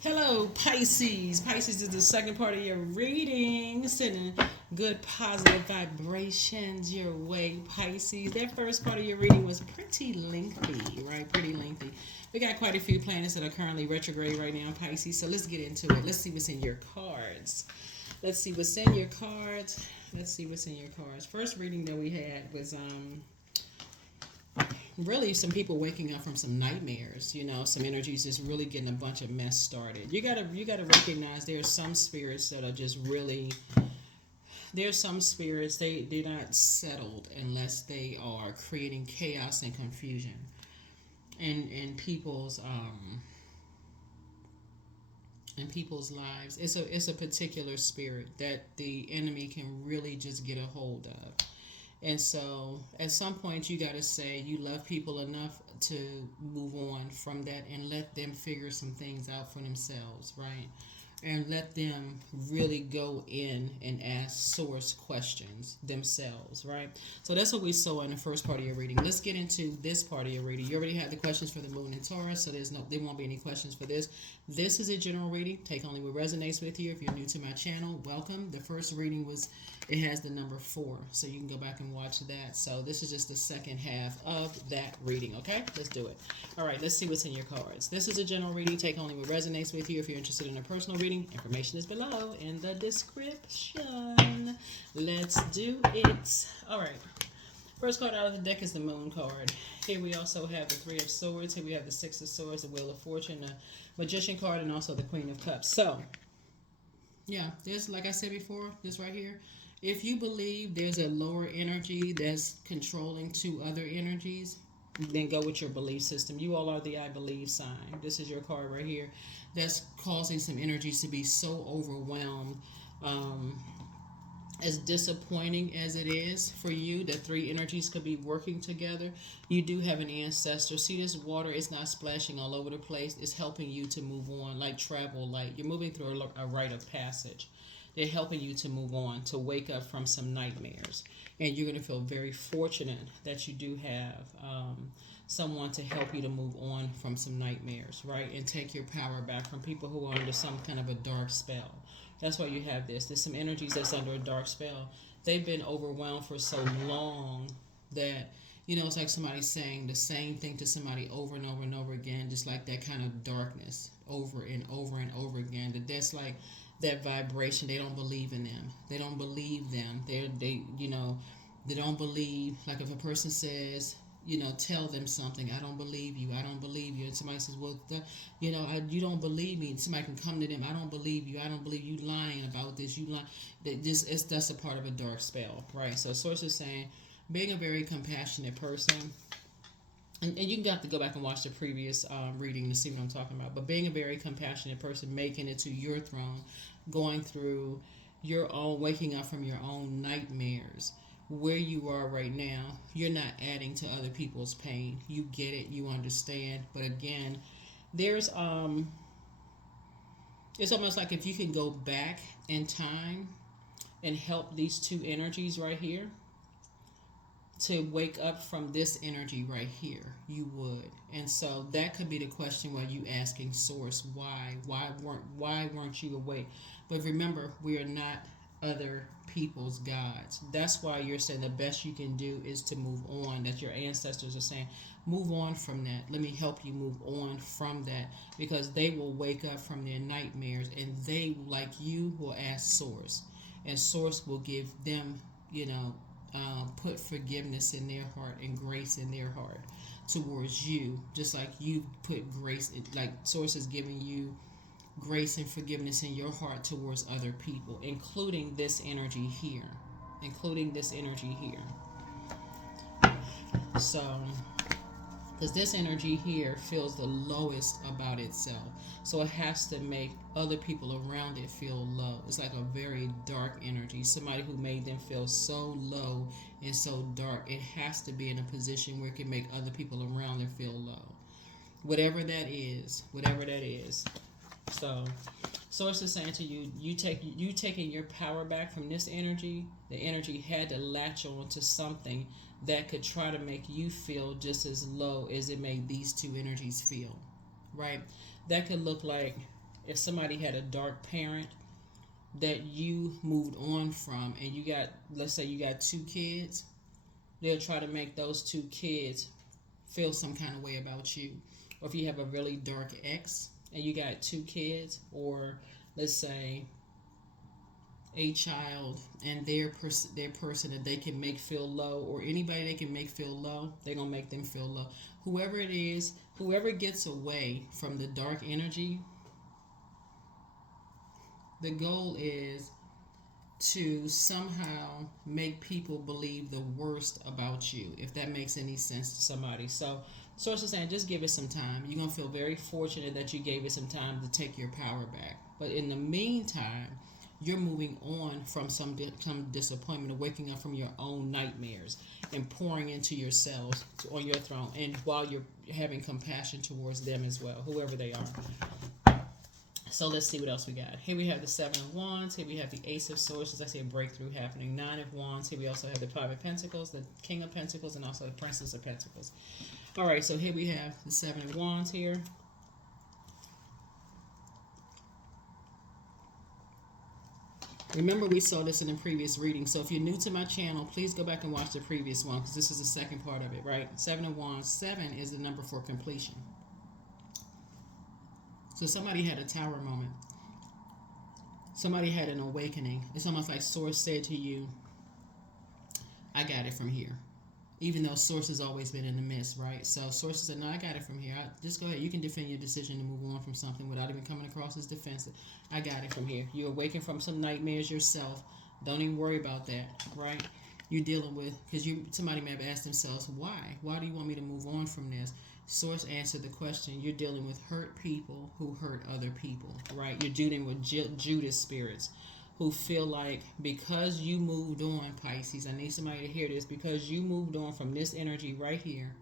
Hello, Pisces. Pisces is the second part of your reading, sending good positive vibrations your way, Pisces. That first part of your reading was pretty lengthy, right? Pretty lengthy. We got quite a few planets that are currently retrograde right now, Pisces. So let's get into it. Let's see what's in your cards. Let's see what's in your cards. Let's see what's in your cards. First reading that we had was really some people waking up from some nightmares, some energies just really getting a bunch of mess started. You gotta recognize there are some spirits that are just really, there's some spirits they're not settled unless they are creating chaos and confusion in people's lives. It's a particular spirit that the enemy can really just get a hold of. And so at some point, you got to say you love people enough to move on from that and let them figure some things out for themselves, right? And let them really go in and ask source questions themselves, right? So that's what we saw in the first part of your reading. Let's get into this part of your reading. You already had the questions for the moon and Taurus, so there won't be any questions for this. This is a general reading. Take only what resonates with you. If you're new to my channel, welcome. The first reading it has the number 4, so you can go back and watch that. So this is just the second half of that reading, okay? Let's do it. All right, let's see what's in your cards. This is a general reading. Take only what resonates with you. If you're interested in a personal reading, information is below in the description. Let's do it. All right. First card out of the deck is the Moon card. Here we also have the Three of Swords. Here we have the Six of Swords, the Wheel of Fortune, the Magician card, and also the Queen of Cups. So, yeah, there's, like I said before, this right here. If you believe there's a lower energy that's controlling two other energies, then go with your belief system. You all are the I believe sign. This is your card right here. That's causing some energies to be so overwhelmed. As disappointing as it is for you that three energies could be working together, you do have an ancestor. See, this water is not splashing all over the place. It's helping you to move on, like travel light. You're moving through a rite of passage. They're helping you to move on, to wake up from some nightmares. And you're going to feel very fortunate that you do have someone to help you to move on from some nightmares, right? And take your power back from people who are under some kind of a dark spell. That's why you have this. There's some energies that's under a dark spell. They've been overwhelmed for so long that, it's like somebody saying the same thing to somebody over and over and over again, just like that kind of darkness over and over and over again. That's like that vibration. They don't believe in them. They don't believe them. They don't believe, like if a person says, tell them something. I don't believe you. I don't believe you. And somebody says, well, you don't believe me. And somebody can come to them. I don't believe you. I don't believe you lying about this. You lying. That's a part of a dark spell, right? So source is saying, being a very compassionate person, and you can have to go back and watch the previous reading to see what I'm talking about. But being a very compassionate person, making it to your throne, going through your own, waking up from your own nightmares, where you are right now, you're not adding to other people's pain. You get it, you understand. But again, there's it's almost like if you can go back in time and help these two energies right here to wake up from this energy right here, you would. And so that could be the question where you asking source, why weren't you awake? But remember, we are not other people's gods. That's why you're saying the best you can do is to move on. That your ancestors are saying, move on from that. Let me help you move on from that, because they will wake up from their nightmares and they, like you, will ask source, and source will give them, put forgiveness in their heart and grace in their heart towards you, just like you put grace, like source is giving you grace and forgiveness in your heart towards other people, including this energy here. So, because this energy here feels the lowest about itself, so it has to make other people around it feel low. It's like a very dark energy, somebody who made them feel so low and so dark. It has to be in a position where it can make other people around it feel low, whatever that is. So source is saying to you, you taking your power back from this energy. The energy had to latch on to something that could try to make you feel just as low as it made these two energies feel, right? That could look like if somebody had a dark parent that you moved on from, and you got, let's say you got 2 kids, they'll try to make those 2 kids feel some kind of way about you. Or if you have a really dark ex and you got 2 kids, or let's say a child and their person that they can make feel low, or anybody they can make feel low, they're gonna make them feel low. Whoever it is, whoever gets away from the dark energy, the goal is to somehow make people believe the worst about you, if that makes any sense to somebody. So source is saying, just give it some time. You're going to feel very fortunate that you gave it some time to take your power back. But in the meantime, you're moving on from some disappointment, or waking up from your own nightmares and pouring into yourselves on your throne, and while you're having compassion towards them as well, whoever they are. So let's see what else we got. Here we have the 7 of Wands. Here we have the Ace of Swords. As I see a breakthrough happening. 9 of Wands. Here we also have the 5 of Pentacles, the King of Pentacles, and also the Princess of Pentacles. All right, so here we have the 7 of Wands here. Remember, we saw this in the previous reading. So if you're new to my channel, please go back and watch the previous one, because this is the second part of it, right? 7 of Wands. 7 is the number for completion. So somebody had a tower moment. Somebody had an awakening. It's almost like Source said to you, I got it from here. Even though Source has always been in the midst, right? So Source said, no, I got it from here. Just go ahead. You can defend your decision to move on from something without even coming across as defensive. I got it from here. You awaken from some nightmares yourself. Don't even worry about that, right? You're dealing with, because somebody may have asked themselves, why? Why do you want me to move on from this? Source answered the question. You're dealing with hurt people who hurt other people, right? You're dealing with Judas spirits who feel like, because you moved on, Pisces, I need somebody to hear this, because you moved on from this energy right here,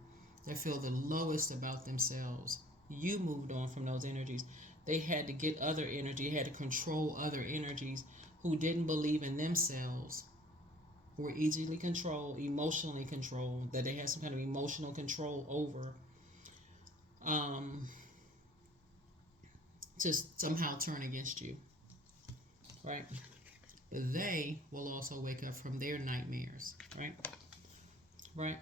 they feel the lowest about themselves. You moved on from those energies. They had to get other energy, had to control other energies who didn't believe in themselves, who were easily controlled, emotionally controlled, that they had some kind of emotional control over, to somehow turn against you, right? But they will also wake up from their nightmares, right?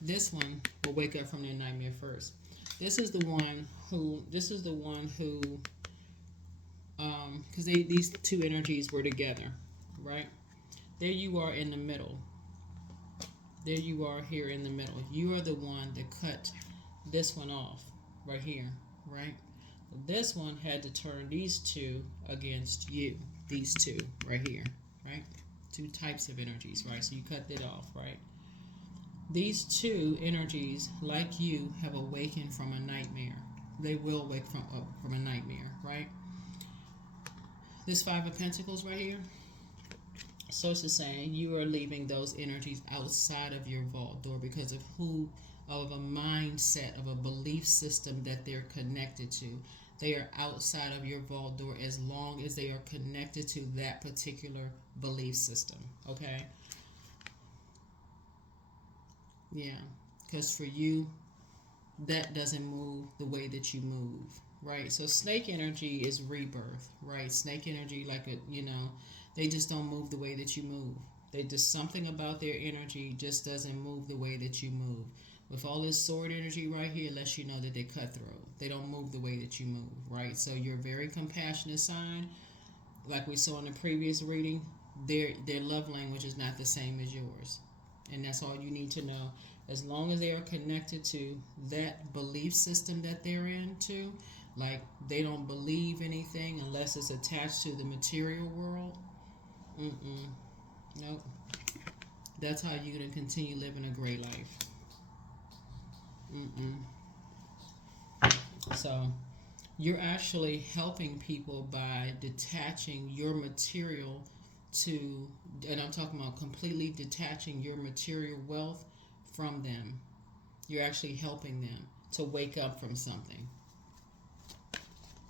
This one will wake up from their nightmare first. This is the one who, because these 2 energies were together, right? There you are in the middle. There you are here in the middle. You are the one that cut this one off right here, right? This one had to turn these 2 against you. These 2 right here, right? 2 types of energies, right? So you cut it off, right? These 2 energies, like you, have awakened from a nightmare. They will wake from a nightmare, right? This 5 of Pentacles right here. So it's just saying you are leaving those energies outside of your vault door because of a mindset, of a belief system that they're connected to. They are outside of your vault door as long as they are connected to that particular belief system, okay? Yeah, because for you, that doesn't move the way that you move, right? So snake energy is rebirth, right? Snake energy, they just don't move the way that you move. They just, something about their energy just doesn't move the way that you move. With all this sword energy right here, lets you know that they're cutthroat. They don't move the way that you move, right? So you're a very compassionate sign. Like we saw in the previous reading, their love language is not the same as yours. And that's all you need to know. As long as they are connected to that belief system that they're into, like they don't believe anything unless it's attached to the material world, nope. That's how you're going to continue living a great life. So you're actually helping people by detaching your material to, and I'm talking about completely detaching your material wealth from them. You're actually helping them to wake up from something.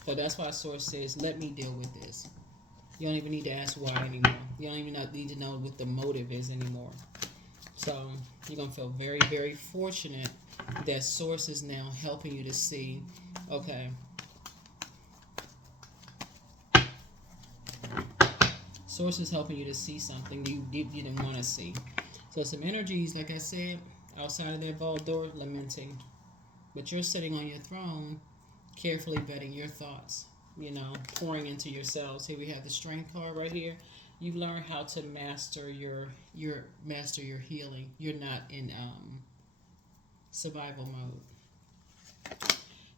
So that's why Source says, let me deal with this. You don't even need to ask why anymore. You don't even need to know what the motive is anymore. So you're going to feel very, very fortunate that Source is now helping you to see, okay, Source is helping you to see something you didn't want to see. So some energies, like I said, outside of that vault door, lamenting. But you're sitting on your throne, carefully vetting your thoughts, pouring into yourselves. Here we have the Strength card right here. You've learned how to master your healing. You're not in survival mode.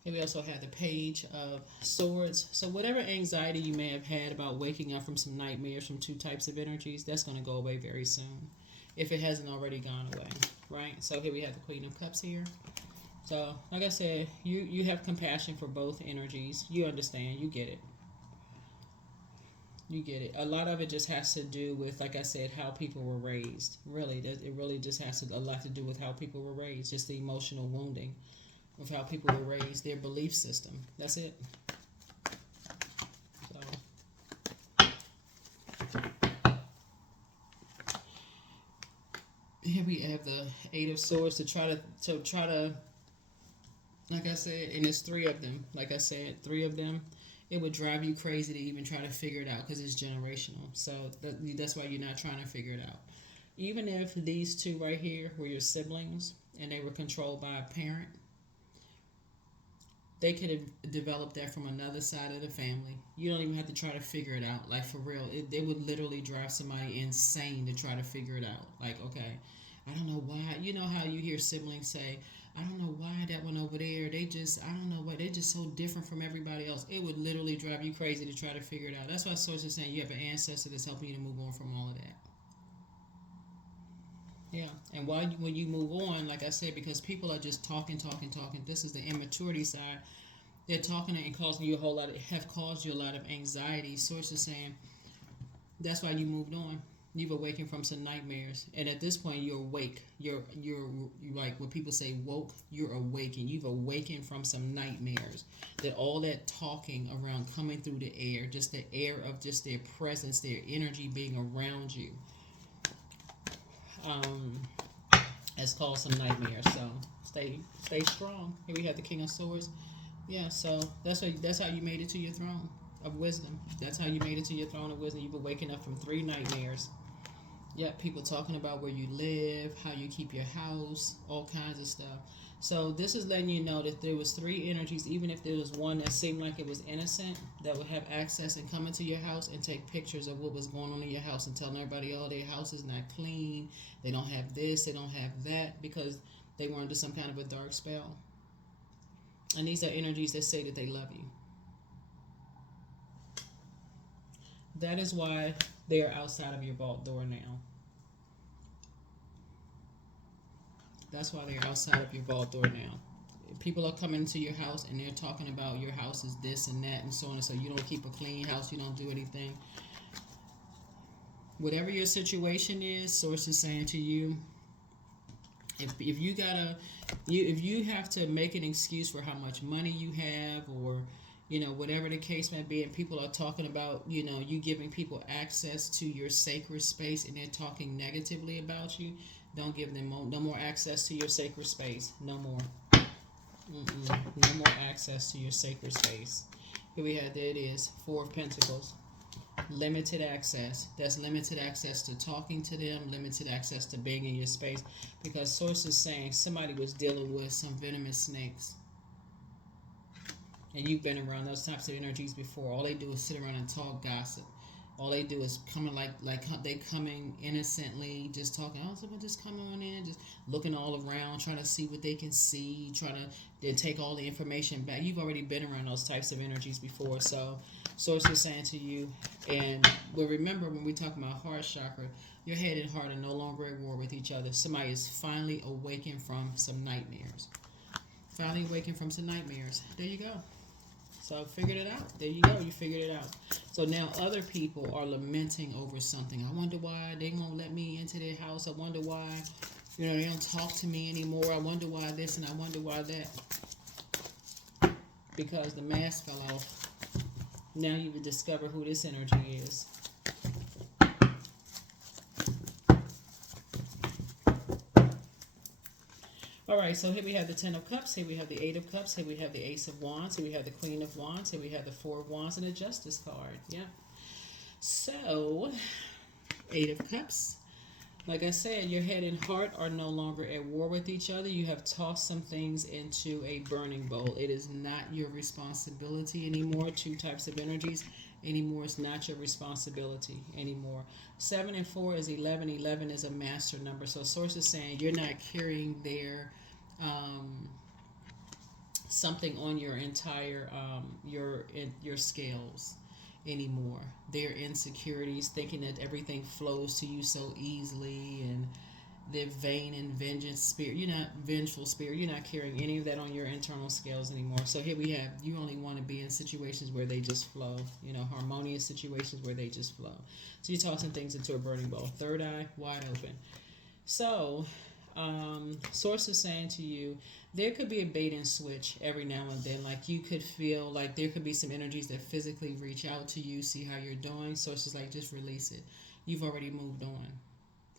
Here we also have the Page of Swords. So whatever anxiety you may have had about waking up from some nightmares from two types of energies, that's going to go away very soon, if it hasn't already gone away, right? So here we have the Queen of Cups here. So, like I said, you have compassion for both energies. You understand. You get it. You get it. A lot of it just has to do with, like I said, how people were raised. Really, it really just has a lot to do with how people were raised. Just the emotional wounding of how people were raised, their belief system. That's it. So, here we have the Eight of Swords to try to, like I said, and it's three of them. Like I said, three of them. It would drive you crazy to even try to figure it out because it's generational. So that's why you're not trying to figure it out. Even if these two right here were your siblings and they were controlled by a parent, they could have developed that from another side of the family. You don't even have to try to figure it out. Like, for real, it would literally drive somebody insane to try to figure it out. Like, okay, I don't know why. You know how you hear siblings say, I don't know why that one over there, I don't know why, they're just so different from everybody else. It would literally drive you crazy to try to figure it out. That's why Source is saying you have an ancestor that's helping you to move on from all of that. Yeah, and when you move on, like I said, because people are just talking. This is the immaturity side. They're talking and causing you have caused you a lot of anxiety. Source is saying that's why you moved on. You've awakened from some nightmares, and at this point, you're awake. You're like when people say woke. You're awakened. You've awakened from some nightmares. That all that talking around coming through the air, just the air of just their presence, their energy being around you, has caused some nightmares. So stay strong. Here we have the King of Swords. Yeah, so that's how you made it to your throne of wisdom. That's how you made it to your throne of wisdom. You've awakened up from 3 nightmares. Yeah, people talking about where you live, how you keep your house, all kinds of stuff. So this is letting you know that there was 3 energies, even if there was one that seemed like it was innocent, that would have access and come into your house and take pictures of what was going on in your house and telling everybody, oh, their house is not clean, they don't have this, they don't have that, because they were under some kind of a dark spell. And these are energies that say that they love you. That is why they are outside of your vault door now. That's why they're outside of your vault door now. People are coming to your house and they're talking about your house is this and that and so on and so. You don't keep a clean house. You don't do anything. Whatever your situation is, Source is saying to you, if you have to make an excuse for how much money you have, or whatever the case may be, and people are talking about you giving people access to your sacred space and they're talking negatively about you, don't give them no more access to your sacred space. No more. No more access to your sacred space. Here we have, there it is, 4 of Pentacles. Limited access. That's limited access to talking to them, limited access to being in your space, because Source is saying somebody was dealing with some venomous snakes, and you've been around those types of energies before. All they do is sit around and talk gossip. All they do is coming like they coming innocently, just talking. Oh, someone just come on in, just looking all around, trying to see what they can see, trying to then take all the information back. You've already been around those types of energies before. So Source is saying to you, but remember when we talk about heart chakra, your head and heart are no longer at war with each other. Somebody is finally awakened from some nightmares. Finally awakened from some nightmares. There you go. So figured it out. There you go. You figured it out. So now other people are lamenting over something. I wonder why they won't let me into their house. I wonder why, they don't talk to me anymore. I wonder why this and I wonder why that. Because the mask fell off. Now you would discover who this energy is. All right, so here we have the 10 of Cups, here we have the 8 of Cups, here we have the Ace of Wands, here we have the Queen of Wands, here we have the 4 of Wands, and the Justice card. Yeah. So, Eight of Cups. Like I said, your head and heart are no longer at war with each other. You have tossed some things into a burning bowl. It is not your responsibility anymore. Two types of energies anymore. It's not your responsibility anymore. 7 and 4 is 11. 11 is a master number. So source is saying you're not carrying their something on your entire your scales anymore. Their insecurities, thinking that everything flows to you so easily, and their vain and vengeance spirit. You're not vengeful spirit. You're not carrying any of that on your internal scales anymore. So here we have you only want to be in situations where they just flow. Harmonious situations where they just flow. So you're tossing things into a burning bowl. Third eye wide open. So source is saying to you, there could be a bait and switch every now and then. Like you could feel like there could be some energies that physically reach out to you, see how you're doing. Source is like, just release it. You've already moved on.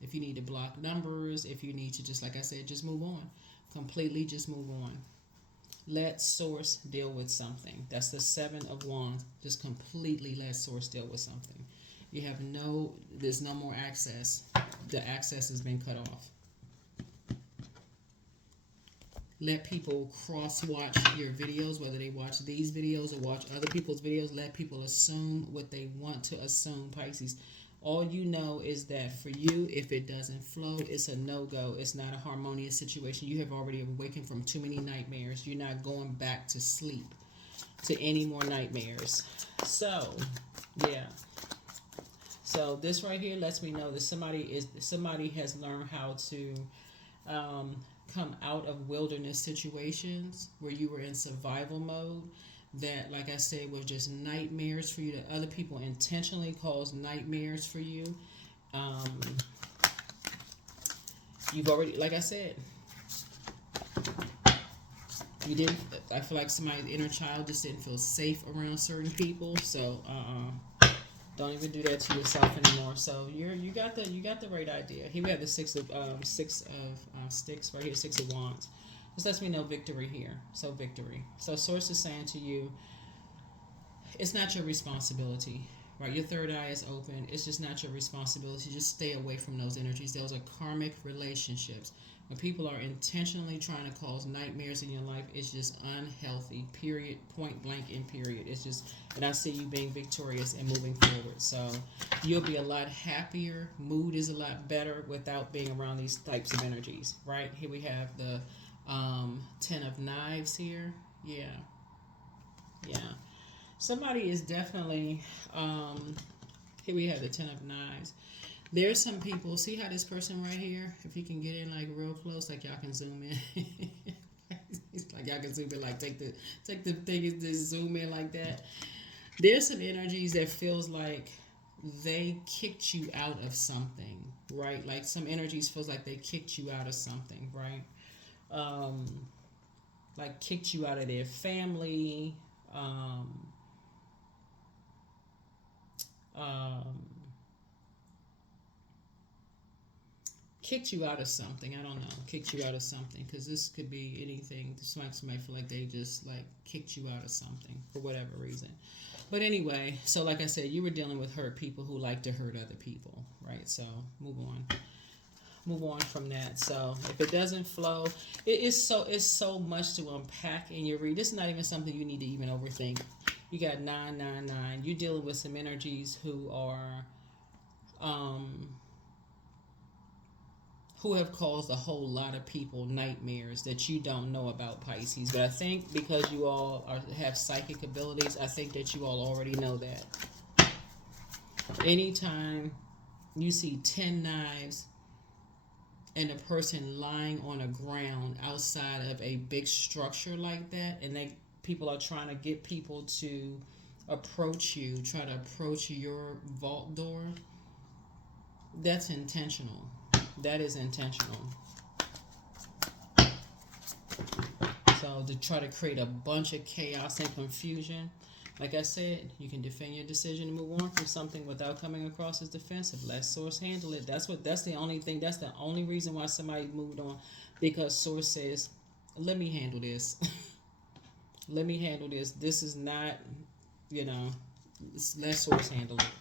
If you need to block numbers, if you need to, just like I said, just move on. Completely just move on. Let source deal with something. That's the 7 of Wands. Just completely let source deal with something. There's no more access. The access has been cut off. Let people cross-watch your videos, whether they watch these videos or watch other people's videos. Let people assume what they want to assume, Pisces. All you know is that for you, if it doesn't flow, it's a no-go. It's not a harmonious situation. You have already awakened from too many nightmares. You're not going back to sleep to any more nightmares. So, yeah. So this right here lets me know that somebody has learned how to come out of wilderness situations where you were in survival mode that, like I said, were just nightmares for you, that other people intentionally caused nightmares for you. You've already, like I said, I feel like somebody's inner child just didn't feel safe around certain people. So don't even do that to yourself anymore. So you got the right idea. Here we have the six of sticks right here, 6 of Wands. This lets me know victory here. So victory. So source is saying to you, it's not your responsibility. Right, your third eye is open. It's just not your responsibility. Just stay away from those energies. Those are karmic relationships. When people are intentionally trying to cause nightmares in your life, it's just unhealthy. Period. Point blank in period. It's just, and I see you being victorious and moving forward. So you'll be a lot happier. Mood is a lot better without being around these types of energies. Right, here we have the 10 of Knives here. Yeah. Somebody is definitely, here we have the 10 of Knives. There's some people, see how this person right here, if you can get in like real close, like y'all can zoom in. It's like y'all can zoom in, like take the thing and just zoom in like that. There's some energies that feels like they kicked you out of something, right? Like some energies feels like they kicked you out of something, right? Like kicked you out of their family, kicked you out of something. I don't know. Kicked you out of something, because this could be anything. This somebody feel like they just like kicked you out of something for whatever reason. But anyway, so like I said, you were dealing with hurt people who like to hurt other people, right? So move on from that. So if it doesn't flow, it's so much to unpack in your read. This is not even something you need to even overthink. You got 999. You're dealing with some energies who are who have caused a whole lot of people nightmares that you don't know about, Pisces. But I think because you all have psychic abilities, I think that you all already know that. Anytime you see 10 knives and a person lying on a ground outside of a big structure like that, and people are trying to get people to approach you, try to approach your vault door, that's intentional. That is intentional. So to try to create a bunch of chaos and confusion, like I said, you can defend your decision to move on from something without coming across as defensive. Let source handle it. That's the only thing. That's the only reason why somebody moved on, because source says, "Let me handle this. Let me handle this. This is not, let source handle it."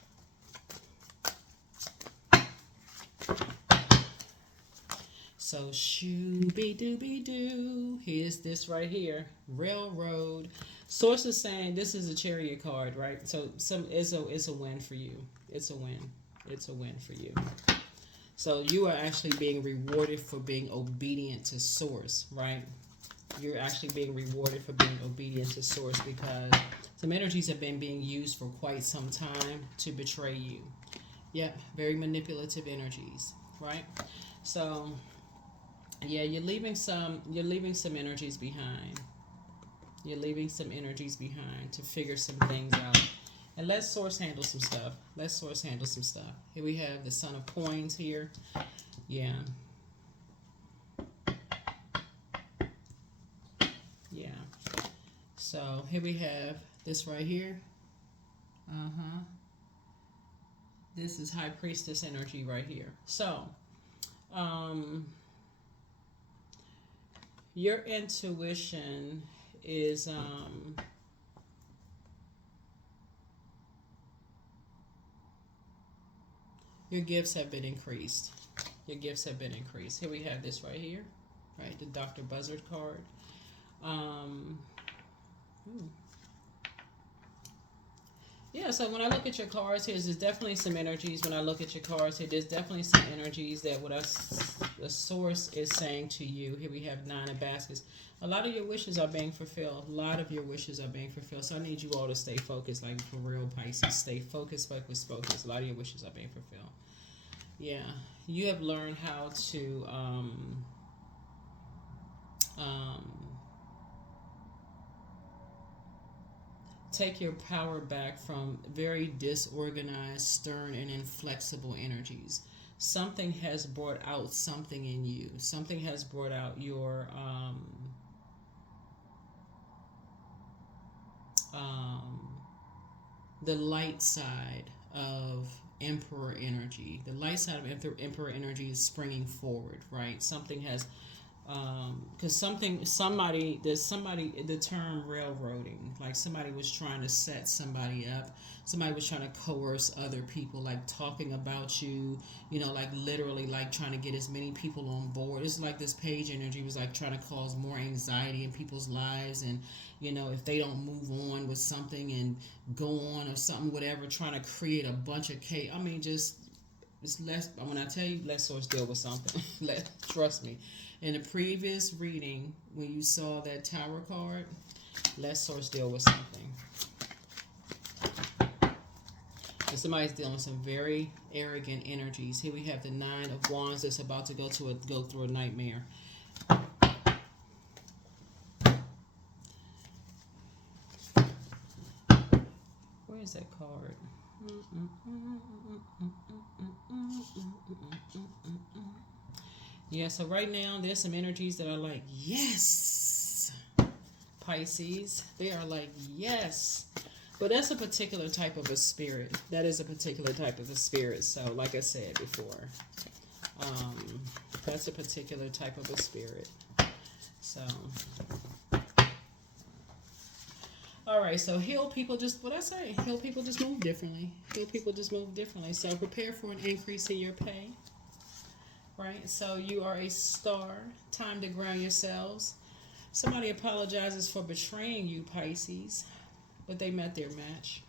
So shooby dooby doo. Here's this right here. Railroad. Source is saying this is a chariot card, right? So it's a win for you. It's a win. It's a win for you. So you are actually being rewarded for being obedient to source, right? You're actually being rewarded for being obedient to source because some energies have been being used for quite some time to betray you. Yep, very manipulative energies, right? So yeah, you're leaving some energies behind. You're leaving some energies behind to figure some things out. And let source handle some stuff. Let source handle some stuff. Here we have the Son of Coins here. Yeah. Yeah. So here we have this right here. Uh-huh. This is High Priestess energy right here. So, your intuition is your gifts have been increased. Your gifts have been increased. Here we have this right here, right? The Dr. Buzzard card. Yeah, so when I look at your cards here, there's definitely some energies. When I look at your cards here, there's definitely some energies that what the source is saying to you. Here we have 9 of baskets. A lot of your wishes are being fulfilled. A lot of your wishes are being fulfilled. So I need you all to stay focused, like for real, Pisces. Stay focused, focused, focused. A lot of your wishes are being fulfilled. Yeah, you have learned how to take your power back from very disorganized, stern, and inflexible energies. Something has brought out something in you. Something has brought out your the light side of Emperor energy. The light side of Emperor energy is springing forward, right? Something has because the term railroading, like somebody was trying to set somebody up, somebody was trying to coerce other people, like talking about you, like literally like trying to get as many people on board. It's like this page energy was like trying to cause more anxiety in people's lives, and if they don't move on with something and go on or something, whatever, trying to create a bunch of chaos. I mean, just it's less. When I tell you, let source deal with something. Trust me. In the previous reading, when you saw that Tower card, let source deal with something. And somebody's dealing with some very arrogant energies. Here we have the 9 of Wands that's about to go through a nightmare. Where is that card? Yeah, so right now there's some energies that are like, yes, Pisces. They are like, yes. But that's a particular type of a spirit. That is a particular type of a spirit. So like I said before, that's a particular type of a spirit. So, all right, so heal people just move differently. Heal people just move differently. So prepare for an increase in your pay. Right, so you are a star. Time to ground yourselves. Somebody apologizes for betraying you, Pisces, but they met their match.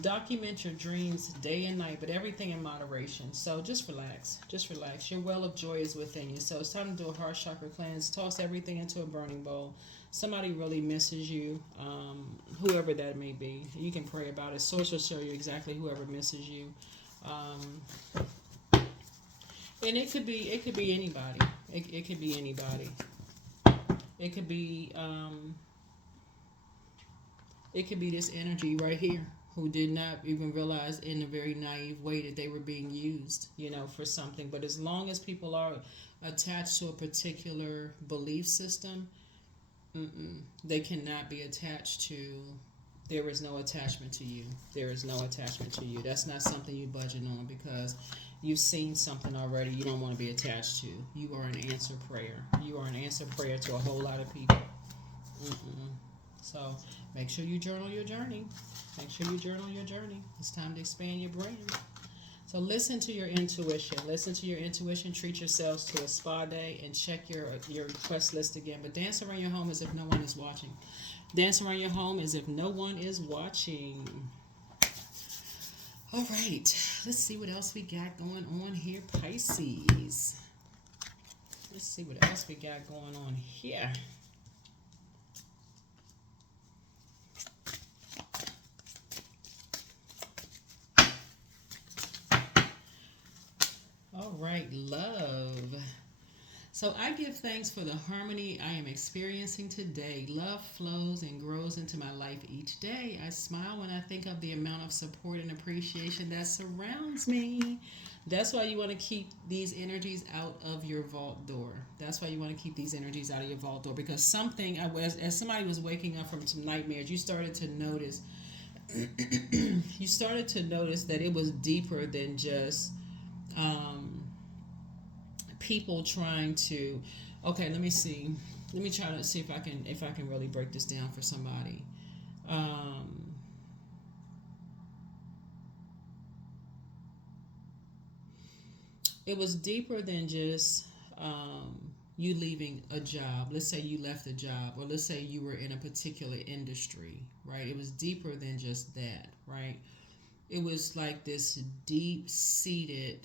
Document your dreams day and night, but everything in moderation. So just relax. Just relax. Your well of joy is within you. So it's time to do a heart chakra cleanse. Toss everything into a burning bowl. Somebody really misses you, whoever that may be. You can pray about it. Source will show you exactly whoever misses you. And it could be anybody. It could be anybody. It could be this energy right here, who did not even realize in a very naive way that they were being used, for something. But as long as people are attached to a particular belief system, they cannot be attached to. There is no attachment to you. There is no attachment to you. That's not something you budget on because you've seen something already you don't want to be attached to. You are an answer prayer. You are an answer prayer to a whole lot of people. So make sure you journal your journey. Make sure you journal your journey. It's time to expand your brain. So listen to your intuition. Listen to your intuition. Treat yourselves to a spa day and check your request list again. But dance around your home as if no one is watching. Dance around your home as if no one is watching. All right. Let's see what else we got going on here, Pisces. Let's see what else we got going on here. All right, love. So I give thanks for the harmony I am experiencing today. Love flows and grows into my life each day. I smile when I think of the amount of support and appreciation that surrounds me. That's why you want to keep these energies out of your vault door. That's why you want to keep these energies out of your vault door. Because something, as somebody was waking up from some nightmares, you started to notice, you started to notice that it was deeper than just people trying to. Okay, let me see. Let me try to see if I can really break this down for somebody. It was deeper than just you leaving a job. Let's say you left a job, or let's say you were in a particular industry, right? It was deeper than just that, right? It was like this deep seated.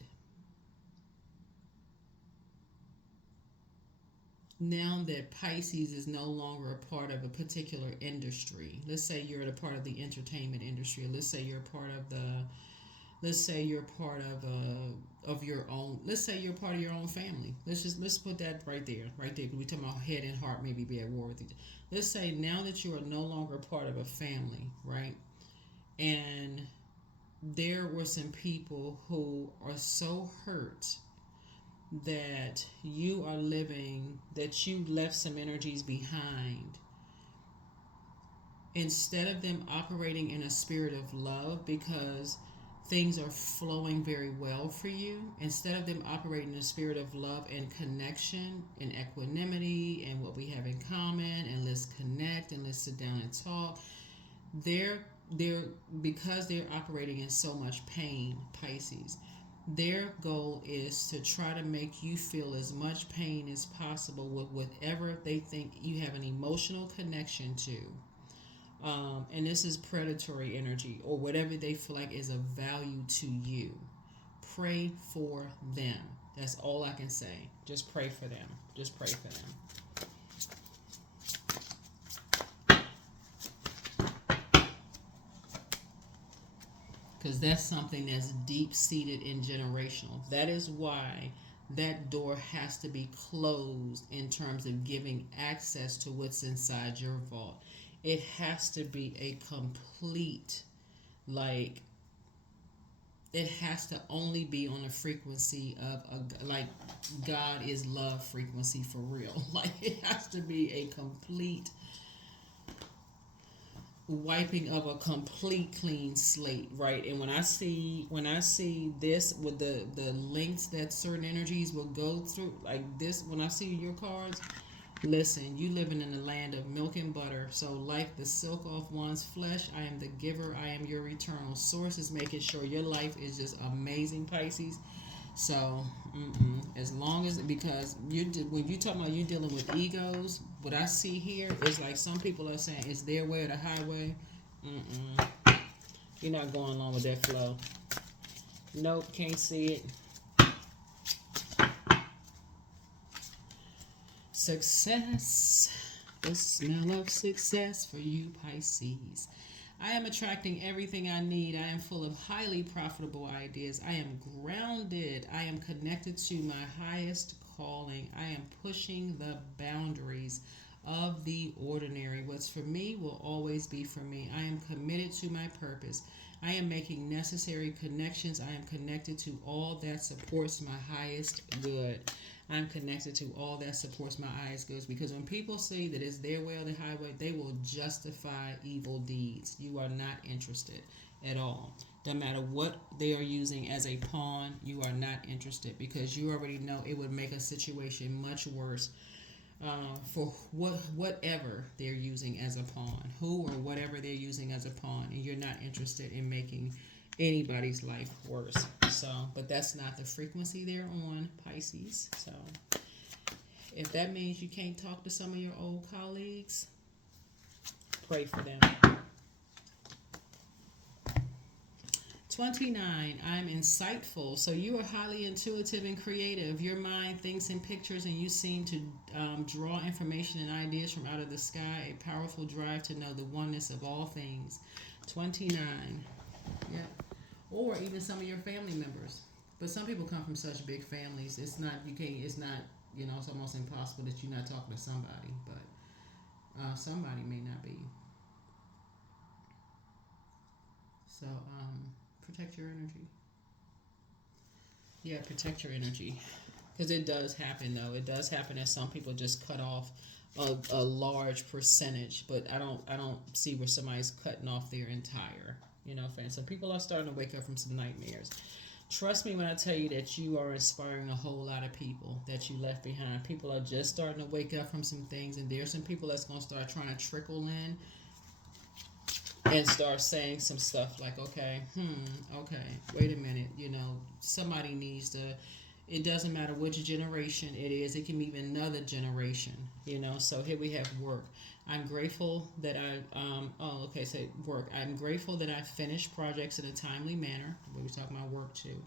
Now that Pisces is no longer a part of a particular industry, let's say you're a part of the entertainment industry, or let's say you're a part of the, let's say you're part of your own, let's say you're part of your own family. Let's put that right there, right there. Because we talking about head and heart maybe be at war with each. Let's say now that you are no longer part of a family, right? And there were some people who are so hurt that you are living, that you left some energies behind. Instead of them operating in a spirit of love because things are flowing very well for you, instead of them operating in a spirit of love and connection and equanimity and what we have in common, and let's connect and let's sit down and talk, they're because they're operating in so much pain, Pisces, their goal is to try to make you feel as much pain as possible with whatever they think you have an emotional connection to. And this is predatory energy, or whatever they feel like is of value to you. Pray for them. That's all I can say. Just pray for them. Just pray for them. Because that's something that's deep-seated and generational. That is why that door has to be closed in terms of giving access to what's inside your vault. It has to be a complete, like, it has to only be on a frequency of like God is love frequency for real. Like, it has to be a complete wiping of a complete clean slate, right? And when I see this with the links that certain energies will go through, like this, when I see your cards, listen, you living in the land of milk and butter. So like the silk off one's flesh, I am the giver, I am your eternal source, is making sure your life is just amazing, Pisces. So, as long as, because when you talk about you dealing with egos, what I see here is like some people are saying it's their way or the highway. You're not going along with that flow. Nope, can't see it. Success. The smell of success for you, Pisces. I am attracting everything I need. I am full of highly profitable ideas. I am grounded. I am connected to my highest calling. I am pushing the boundaries of the ordinary. What's for me will always be for me. I am committed to my purpose. I am making necessary connections. I am connected to all that supports my highest good. I'm connected to all that supports my highest goods, because when people say that it's their way or the highway, they will justify evil deeds. You are not interested at all. No matter what they are using as a pawn, you are not interested, because you already know it would make a situation much worse for whatever they're using as a pawn, who or whatever they're using as a pawn, and you're not interested in making anybody's life worse. So, but that's not the frequency they're on, Pisces. So, if that means you can't talk to some of your old colleagues, pray for them. 29, I'm insightful. So you are highly intuitive and creative. Your mind thinks in pictures and you seem to draw information and ideas from out of the sky. A powerful drive to know the oneness of all things. 29. Yeah. Or even some of your family members. But some people come from such big families. It's not, it's almost impossible that you're not talking to somebody. But somebody may not be. So, protect your energy. Yeah, protect your energy. Because it does happen, though. It does happen that some people just cut off a large percentage. But I don't see where somebody's cutting off their entire, fan. So people are starting to wake up from some nightmares. Trust me when I tell you that you are inspiring a whole lot of people that you left behind. People are just starting to wake up from some things. And there's some people that's going to start trying to trickle in and start saying some stuff like, okay, wait a minute, somebody needs to, it doesn't matter which generation it is, it can be even another generation, so here we have work. I'm grateful that work. I'm grateful that I finished projects in a timely manner. We were talking about work too.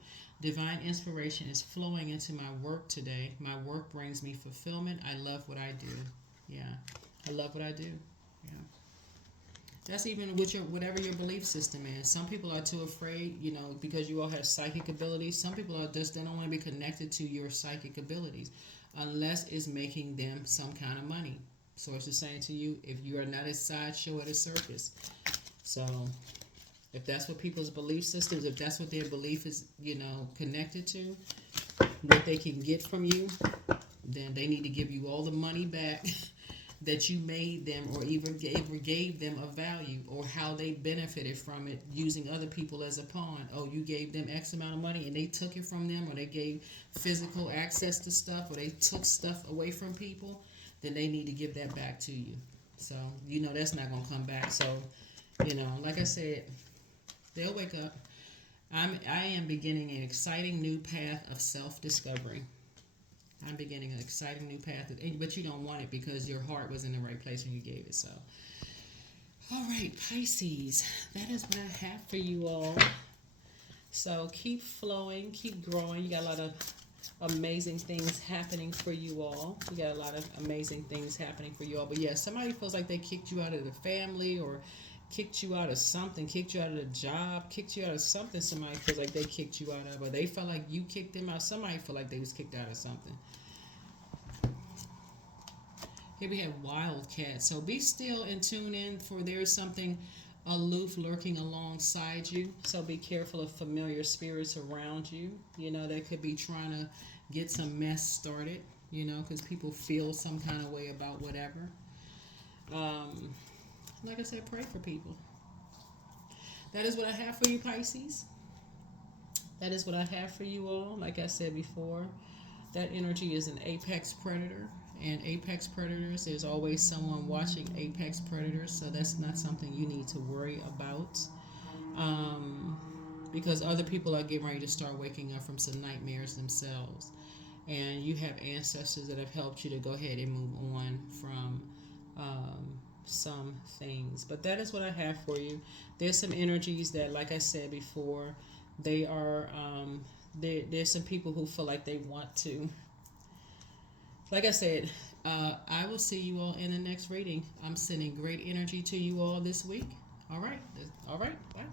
Divine inspiration is flowing into my work today. My work brings me fulfillment. I love what I do. Yeah, I love what I do. Yeah. That's even with whatever your belief system is. Some people are too afraid, because you all have psychic abilities. Some people they don't want to be connected to your psychic abilities unless it's making them some kind of money. So it's just saying to you, if you are not a sideshow at a circus. So if that's what people's belief systems, if that's what their belief is, connected to, what they can get from you, then they need to give you all the money back that you made them, or even gave them a value, or how they benefited from it using other people as a pawn. Oh, you gave them X amount of money and they took it from them, or they gave physical access to stuff, or they took stuff away from people, then they need to give that back to you. So, that's not going to come back. So, like I said, they'll wake up. I am beginning an exciting new path of self-discovery. I'm beginning an exciting new path, but you don't want it because your heart was in the right place when you gave it. So, all right, Pisces, that is what I have for you all. So keep flowing, keep growing. You got a lot of amazing things happening for you all. You got a lot of amazing things happening for you all. But yeah, somebody feels like they kicked you out of the family, or kicked you out of something, kicked you out of the job, kicked you out of something. Somebody feels like they kicked you out of, or they felt like you kicked them out. Somebody felt like they was kicked out of something. Here we have Wildcat. So be still and tune in, for there is something aloof lurking alongside you. So be careful of familiar spirits around you. That could be trying to get some mess started, because people feel some kind of way about whatever. Like I said, pray for people. That is what I have for you, Pisces. That is what I have for you all. Like I said before, that energy is an apex predator. And apex predators, there's always someone watching apex predators. So that's not something you need to worry about. Because other people are getting ready to start waking up from some nightmares themselves. And you have ancestors that have helped you to go ahead and move on from some things. But that is what I have for you. There's some energies that, like I said before, they are there's some people who feel like they want to, like I said, I will see you all in the next reading. I'm sending great energy to you all this week. All right, bye.